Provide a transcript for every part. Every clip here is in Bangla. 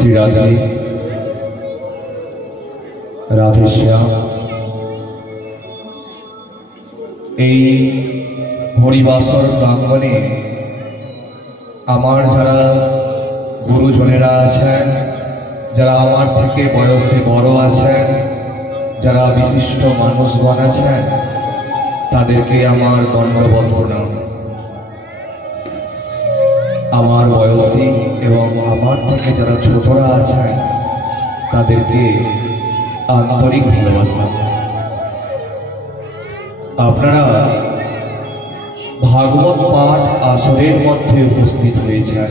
শ্রী রাধে রাধেশ্যাম। এই হরিবাসর প্রাঙ্গণে আমার যারা গুরুজনেরা আছেন, যারা আমার থেকে বয়সে বড় আছেন, যারা বিশিষ্ট মানুষগণ আছেন, তাদেরকে আমার দণ্ডবত প্রণাম। আমার বয়সী এবং আমার থেকে যারা ছোটরা আছেন তাদেরকে আন্তরিক ভালোবাসা। আপনারা ভাগবত পাঠ আসরের মধ্যে উপস্থিত হয়েছেন।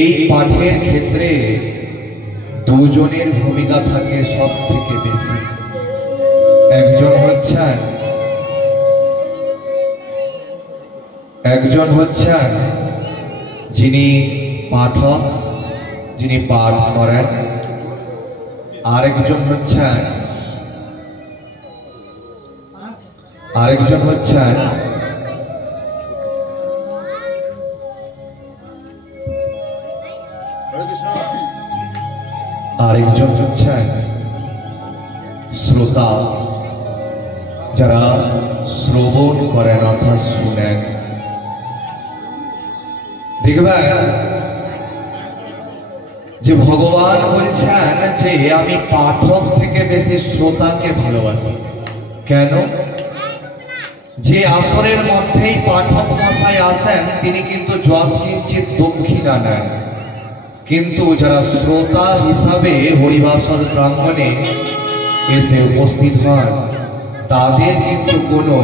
এই পাঠের ক্ষেত্রে দুজনের ভূমিকা থাকে সব থেকে বেশি। একজন হচ্ছেন যিনি পাঠক, যিনি পাঠ করেন। আরেকজন হচ্ছেন শ্রোতা, যারা শ্রবণ করেন অর্থাৎ শুনেন। দেখবেন যে ভগবান বলছেন যে আমি পাঠক থেকে বেশি শ্রোতাকে ভালোবাসি। কেন? যে আসরের মধ্যেই পাঠক মশাই আসেন তিনি কিন্তু যৎকিঞ্চিত দক্ষিণা নেন, কিন্তু যারা শ্রোতা হিসাবে হরিবাসর প্রাঙ্গণে এসে উপস্থিত হন তাদের কিন্তু কোনো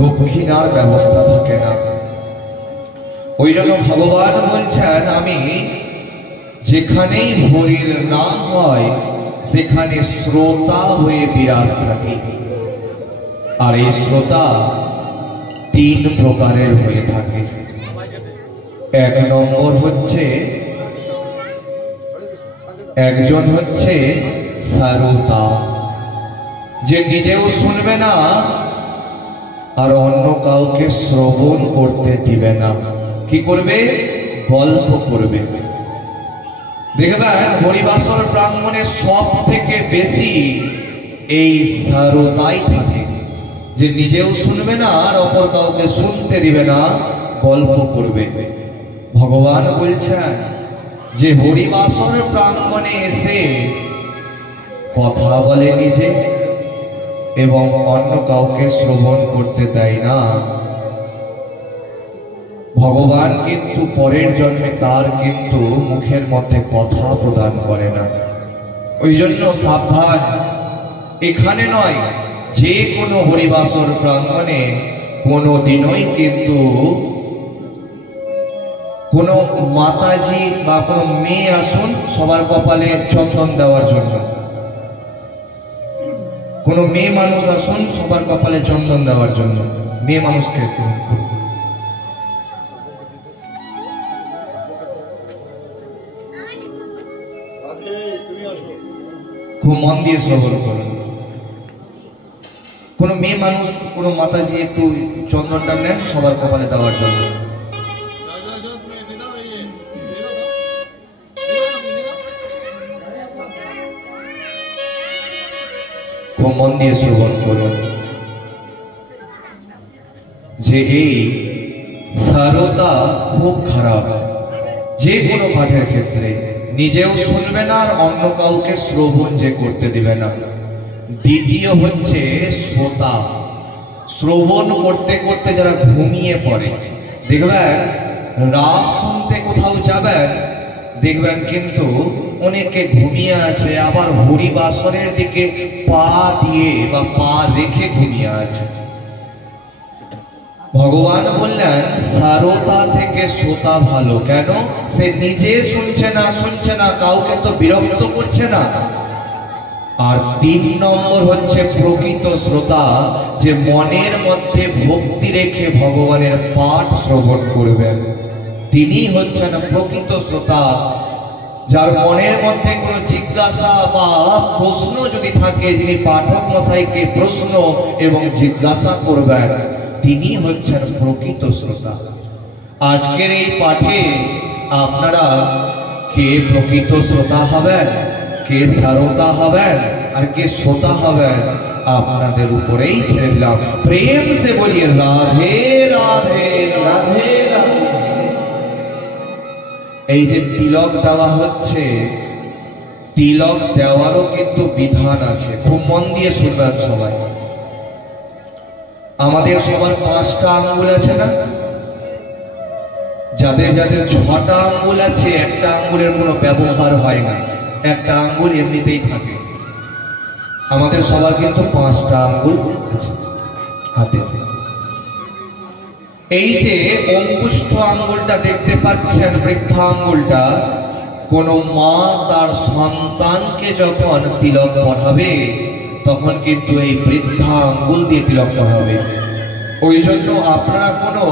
দক্ষিণার ব্যবস্থা থাকে না। ওই জন্য ভগবান বলছেন আমি যেখানেই হরির নাম হয় সেখানে শ্রোতা হয়ে বিরাজ থাকি। আর এই শ্রোতা তিন প্রকারের হয়ে থাকে। এক নম্বর হচ্ছে একজন হচ্ছে শ্রোতা, যে নিজেও শুনবে না আর অন্য কাউকে শ্রবণ করতে দিবে না। কি করবে? গল্প করবে। দেখবেন হরিবাসর প্রাঙ্গণে সব থেকে বেশি এই শ্রোতাই থাকে, যে নিজেও শুনবে না আর অপর কাউকে শুনতে দিবে না, গল্প করবে। ভগবান বলছেন যে হরিবাসর প্রাঙ্গণে এসে কথা বলে নিজে এবং অন্য কাউকে শ্রবণ করতে দেয় না, ভগবান কিন্তু পরের জন্মে তার কিন্তু মুখের মধ্যে কথা প্রদান করে না। ওই জন্য সাবধান। এখানে নয়, যে কোনো হরিবাসর প্রাঙ্গণে কোনো দিনই কিন্তু কোনো মাতাজি বা কোনো মেয়ে আসুন সবার কপালে চন্দন দেওয়ার জন্য, কোনো মেয়ে মানুষ আসুন সবার কপালে চন্দন দেওয়ার জন্য, মেয়ে মানুষকে খুব মন দিয়ে শ্রবণ করুন। কোন মেয়ে মানুষ, কোন মাতাজি একটু চন্দনটা নেন সবার কপালে দেওয়ার জন্য। খুব মন দিয়ে শ্রবণ করুন যে এই শ্রোতা খুব খারাপ। যে কোনো পাঠের ক্ষেত্রে নিজেও শুনবে না আর অন্য কাউকে শ্রবণ যে করতে দিবে না। দ্বিতীয় হচ্ছে শ্রোতা, শ্রবণ করতে করতে যারা ঘুমিয়ে পড়ে। দেখবেন রাস শুনতে কোথাও যাবেন, দেখবেন কিন্তু অনেকে ঘুমিয়ে আছে, আবার হরিবাসরের দিকে পা দিয়ে বা পা রেখে ঘুমিয়ে আছে। ভগবান বললেন শ্রোতা থেকে শ্রোতা ভালো। কেন? সে নিজে শুনছে না, কাউকে তো বিরক্ত করছে না। আর তিন নম্বর হচ্ছে প্রকৃত শ্রোতা, যে মনের মধ্যে ভক্তি রেখে ভগবানের পাঠ শ্রবণ করবেন, তিনি হচ্ছেন প্রকৃত শ্রোতা। যার মনের মধ্যে কোনো জিজ্ঞাসা বা প্রশ্ন যদি থাকে, যিনি পাঠক মশাইকে প্রশ্ন এবং জিজ্ঞাসা করবেন, তিনি হচ্ছেন প্রকৃত শ্রোতা। আজকের এই পাঠে আপনারা কে প্রকৃত শ্রোতা হবেন, কে সারোতা হবেন, আর কে শ্রোতা হবেন আপনাদের উপরেই ছেড়ে দিলাম। প্রেম সে বলিয়ে রাধে রাধে রাধে রাধে। এই যে তিলক দেওয়া হচ্ছে, তিলক দেওয়ারও কিন্তু বিধান আছে, খুব মন দিয়ে শুনবেন সবাই। আমাদের সবার 5টা আঙ্গুল আছে না? যাদের যাদের 6টা আঙ্গুল আছে, একটা আঙ্গুলের কোনো ব্যবহার হয় না, একটা আঙ্গুল এমনিতেই থাকে। আমাদের সবার কিন্তু 5টা আঙ্গুল আছে হাতে। এই যে অঙ্গুষ্ঠ আঙ্গুলটা দেখতে পাচ্ছেন, বৃদ্ধা আঙ্গুলটা, কোন মা তার সন্তানকে যখন তিলক পরাবে তখন কিন্তু এই বৃদ্ধা আঙ্গুল দিয়ে তিলক পরাবে। ওই জন্য আপনারা কোনো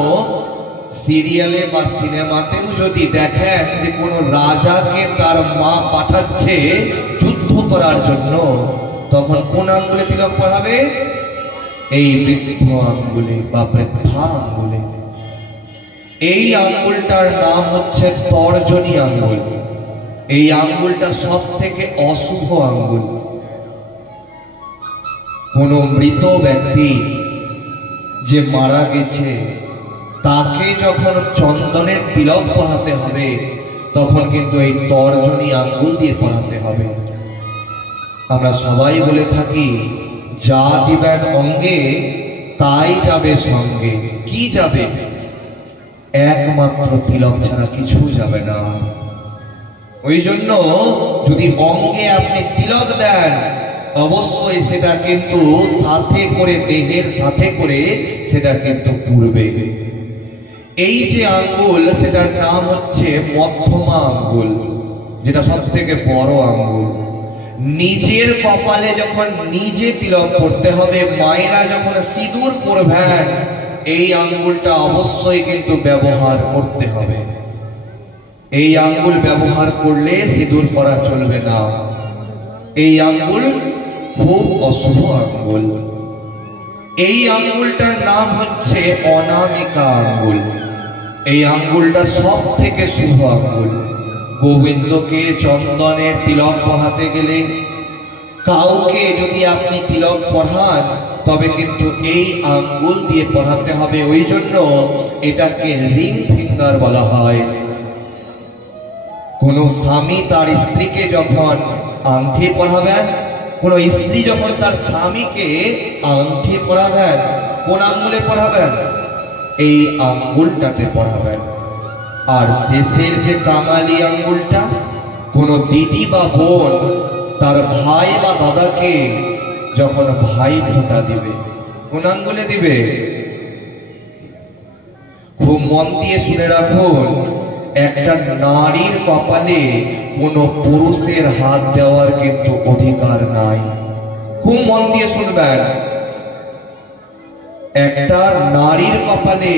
সিরিয়ালে বা সিনেমাতেও যদি দেখেন যে কোনো রাজাকে তার মা পাঠাচ্ছে যুদ্ধ করার জন্য, তখন কোন আঙ্গুলে তিলক পরাবে? এই বৃদ্ধ আঙ্গুলে বা বৃদ্ধা আঙ্গুলে। এই আঙ্গুলটার নাম হচ্ছে তর্জনী আঙ্গুল। এই আঙ্গুলটা সব থেকে অশুভ আঙ্গুল। কোন মৃত ব্যক্তি যে মারা গেছে তাকে যখন চন্দনের তিলক পরাতে হবে তখন কিন্তু এই তর্জনী আঙ্গুল দিয়ে পরাতে হবে। আমরা সবাই বলে থাকি, যা দিবেন অঙ্গে তাই যাবে সঙ্গে। কি যাবে? একমাত্র তিলক ছাড়া কিছু যাবে না। ওই জন্য যদি অঙ্গে আপনি তিলক দেন, অবশ্যই সেটা কিন্তু সাথে করে, দেহের সাথে করে সেটা কিন্তু পূর্বে। এই যে আঙ্গুল, সেটার নাম হচ্ছে মধ্যমা আঙ্গুল, যেটা সব থেকে বড় আঙ্গুল। নিজের কপালে যখন নিজে তিলক করতে হবে, মায়েরা যখন সিঁদুর পরবেন, এই আঙ্গুলটা অবশ্যই কিন্তু ব্যবহার করতে হবে। এই আঙ্গুল ব্যবহার করলে সিঁদুর পরা চলবে না। এই আঙ্গুল খুব অশুভ আঙ্গুল। এই আঙ্গুলটার নাম হচ্ছে অনামিকা আঙ্গুল। এই আঙ্গুলটা সব থেকে শুভ আঙ্গুল। গোবিন্দকে চন্দনের তিলক পরাতে গেলে, কাউকে যদি আপনি তিলক পরান, তবে কিন্তু এই আঙ্গুল দিয়ে পরাতে হবে। ওই জন্য এটাকে রিং ফিঙ্গার বলা হয়। কোন স্বামী তার স্ত্রীকে যখন আংটি পরাবেন, কোন স্ত্রী যখন তার স্বামীকে আংটি পরাবেন, কোন আঙ্গুলে পরাবেন? এই আঙ্গুলটাতে পরাবেন। আর শেষের যে কাঙালি আঙ্গুলটা, কোন দিদি বা বোন তার ভাই বা দাদাকে যখন ভাই ফোঁটা দিবে, কোন আঙ্গুলে দিবে? খুব মন দিয়ে শুনে রাখুন, একটা নারীর কপালে কোন পুরুষের হাত দেওয়ার কিন্তু অধিকার নাই। খুব মন দিয়ে শুনবেন, একটা নারীর কপালে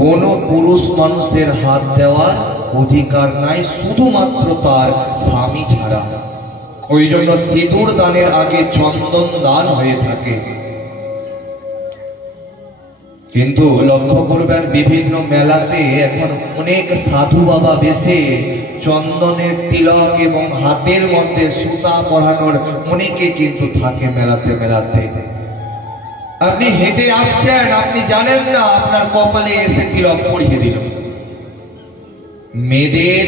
কোন পুরুষ মানুষের হাত দেওয়ার অধিকার নাই, শুধুমাত্র তার স্বামী ছাড়া। ওই জন্য সিঁদুর দানের আগে চন্দন দান হয়ে থাকে। কিন্তু লক্ষ্য করবেন, বিভিন্ন মেলাতে এখন অনেক সাধু বাবা বেশে চন্দনের তিলক এবং হাতের মধ্যে সুতা পরানোর অনেকে কিন্তু থাকে মেলাতে মেলাতে। আপনি হেঁটে আসছেন, আপনি জানেন না আপনার কপালে এসে তিলক পরিয়ে দিল। মেয়েদের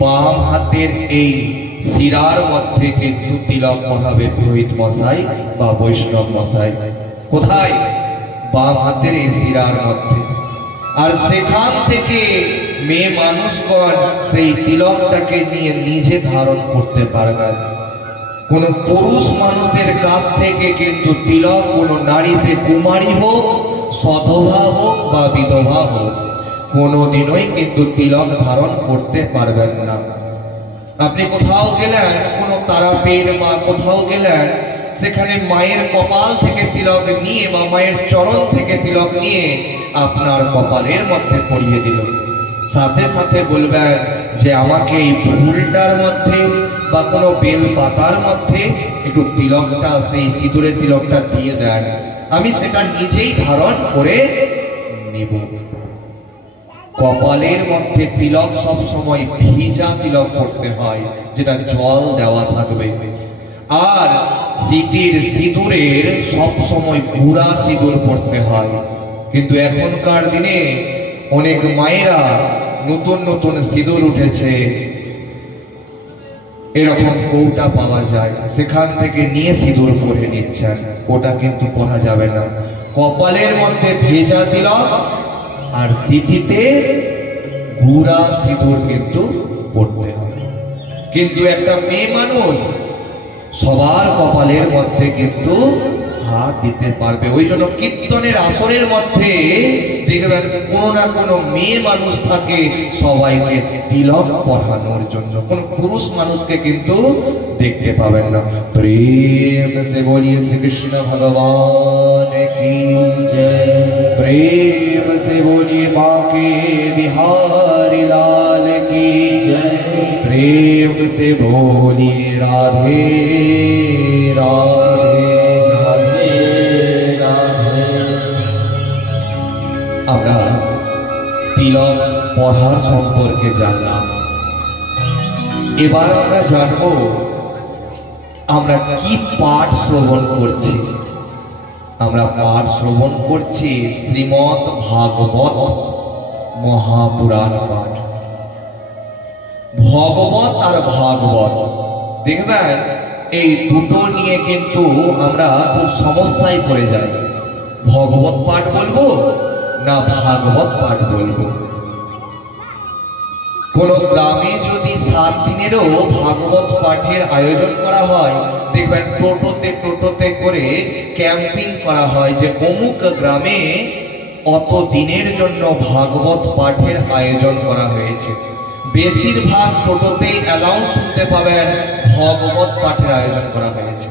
বাম হাতের এই শিরার মধ্যে কিন্তু তিলক পরাবে পুরোহিত মশাই বা বৈষ্ণব মশাই। কোথায়? বাম হাতের এই শিরার মধ্যে। আর সেখান থেকে মেয়ে মানুষগণ সেই তিলকটাকে নিয়ে নিজে ধারণ করতে পারবেন। কোন পুরুষ মানুষের কাছ থেকে কিন্তু তিলক, কোন নারী, সে কুমারী হোক, সধবা হোক বা বিধবা হোক, কোনোদিনই কিন্তু তিলক ধারণ করতে পারবেন না। আপনি কোথাও গেলেন, কোনো তারাপীঠ বা কোথাও গেলেন, সেখানে মায়ের কপাল থেকে তিলক নিয়ে বা মায়ের চরণ থেকে তিলক নিয়ে আপনার কপালের মধ্যে পরিয়ে দিল। সাথে সাথে বলবেন যে আমাকে এই ফুলটার মধ্যে বা কোনো বেল পাতার মধ্যে একটু তিলকটা, সেই সিঁদুরের তিলকটা দিয়ে দেন, আমি সেটা নিজেই ধারণ করে নিব। কপালের মধ্যে তিলক সব সময় ভিজা তিলক করতে হয়, যেটা জল দেওয়া থাকবে। আর স্মৃতির সিঁদুরের সব সময় গুঁড়া সিঁদুর পড়তে হয়। কিন্তু এখনকার দিনে অনেক মায়েরা নতুন নতুন সিঁদুর উঠেছে, এরকম কৌটা পাওয়া যায়, সেখান থেকে নিয়ে সিঁদুর পরে নিচ্ছেন। ওটা কিন্তু পরা যাবে না। কপালের মধ্যে ভেজা তিলক আর স্মৃতিতে গুঁড়া সিঁদুর কিন্তু পড়তে হবে। কিন্তু একটা মেয়ে মানুষ সবার কপালের মধ্যে কিন্তু হাত দিতে পারবে। ওই জন্য কীর্তনের আসরের মধ্যে দেখবেন কোনো না কোনো মেয়ে মানুষ থাকে সবাইকে তিলক পরানোর জন্য। কোনো পুরুষ মানুষকে কিন্তু দেখতে পাবেন না। প্রেম সে বলিয়ে শ্রীকৃষ্ণ ভগবান কি জয়, প্রেম সে বলিয়ে বাঁকে বিহারি লাল কি জয়, प्रेम से बोली राधे राधे राधे राधे। আমরা তিলক পড়ার সম্পর্কে জানলাম। এবার আমরা জানব আমরা কি পাঠ শ্রবণ করছি। আমরা পাঠ শ্রবণ করছি শ্রীমদ্ ভাগবত মহাপুরাণ পাঠ। ভগবত আর ভাগবত, দেখবেন এই দুটো নিয়ে কিন্তু আমরা খুব সমস্যায় পড়ে যাই। ভগবত পাঠ বলবো না ভাগবত পাঠ বলবো। কোন গ্রামে যদি 7 দিনেরও ভাগবত পাঠের আয়োজন করা হয়, দেখবেন টোটোতে করে ক্যাম্পিং করা হয় যে অমুক গ্রামে অত দিনের জন্য ভাগবত পাঠের আয়োজন করা হয়েছে। বেশিরভাগ টোটোতেই অ্যালাউন্স শুনতে পাবেন ভাগবত পাঠের আয়োজন করা হয়েছে।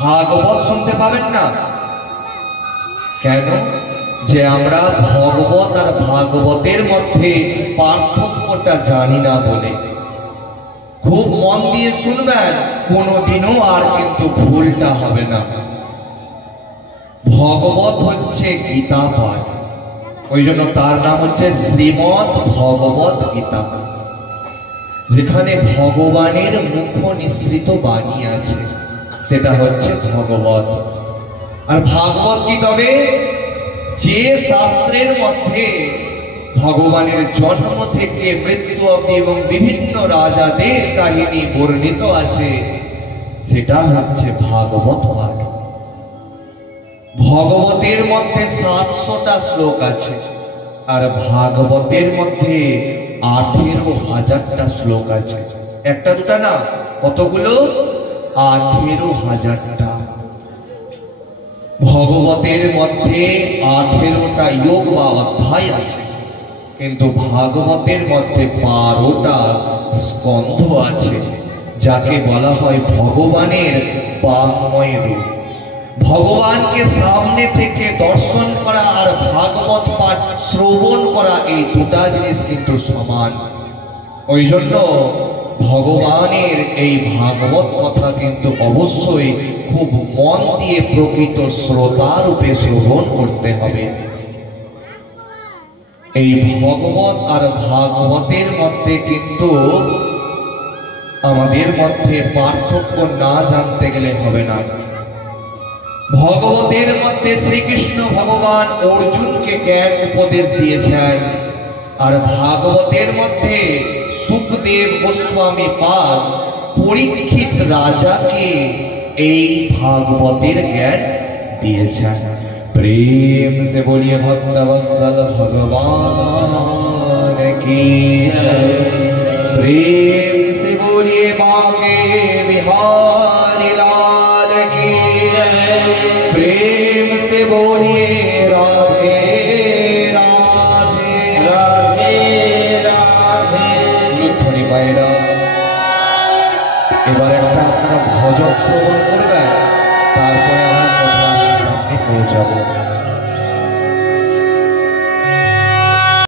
ভাগবত শুনতে পাবেন না কেন? যে আমরা ভগবত আর ভাগবতের মধ্যে পার্থক্যটা জানি না বলে। খুব মন দিয়ে শুনবেন, কোনোদিনও আর কিন্তু ভুলটা হবে না। ভগবত হচ্ছে গীতা পাঠ, ওই জন্য তার নাম হচ্ছে শ্রীমদ্ ভগবত গীতা, যেখানে ভগবানের মুখ নিঃসৃত বাণী আছে, সেটা হচ্ছে ভগবত। আর ভাগবত কি? তবে যে শাস্ত্রের মধ্যে ভগবানের জন্ম থেকে মৃত্যু অবধি এবং বিভিন্ন রাজাদের কাহিনী বর্ণিত আছে, সেটা হচ্ছে ভাগবত পাঠ। ভগবতের মধ্যে 700টা শ্লোক আছে, আর ভাগবতের মধ্যে 18,000টা শ্লোক আছে। একটা দুটা না, কতগুলো? 18,000টা। ভগবতের মধ্যে 18টা যোগ বা অধ্যায় আছে, কিন্তু ভাগবতের মধ্যে 12টা স্কন্ধ আছে, যাকে বলা হয় ভগবানের বাঙ্ময় রূপ। ভগবানকে সামনে থেকে দর্শন করা আর ভাগবত পাঠ শ্রবণ করা, এই দুটা জিনিস কিন্তু সমান। ওই জন্য ভগবানের এই ভাগবত কথা কিন্তু অবশ্যই খুব মন দিয়ে প্রকৃত শ্রোতা রূপে শ্রবণ করতে হবে। এই ভগবত আর ভাগবতের মধ্যে কিন্তু আমাদের মধ্যে পার্থক্য না জানতে গেলে হবে না। ভগবতের মধ্যে শ্রীকৃষ্ণ ভগবান অর্জুনকে জ্ঞান উপদেশ দিয়েছেন, আর ভাগবতের মধ্যে সুখদেব গোস্বামী পাদ পরীক্ষিত রাজাকে এই ভাগবতের জ্ঞান দিয়েছেন। प्रेम से बोलिए भक्तवत्सल भगवान की जय। प्रेम से बोलिए बांके बिहारी लाल की जय। प्रेम से बोलिए राधे राधे राधे राधे। ধ্বনি পায়রা এবার একটা আপনারা ভজন শ্রবণ করবেন, তারপরে আমরা কথা সামনে পৌঁছাবো।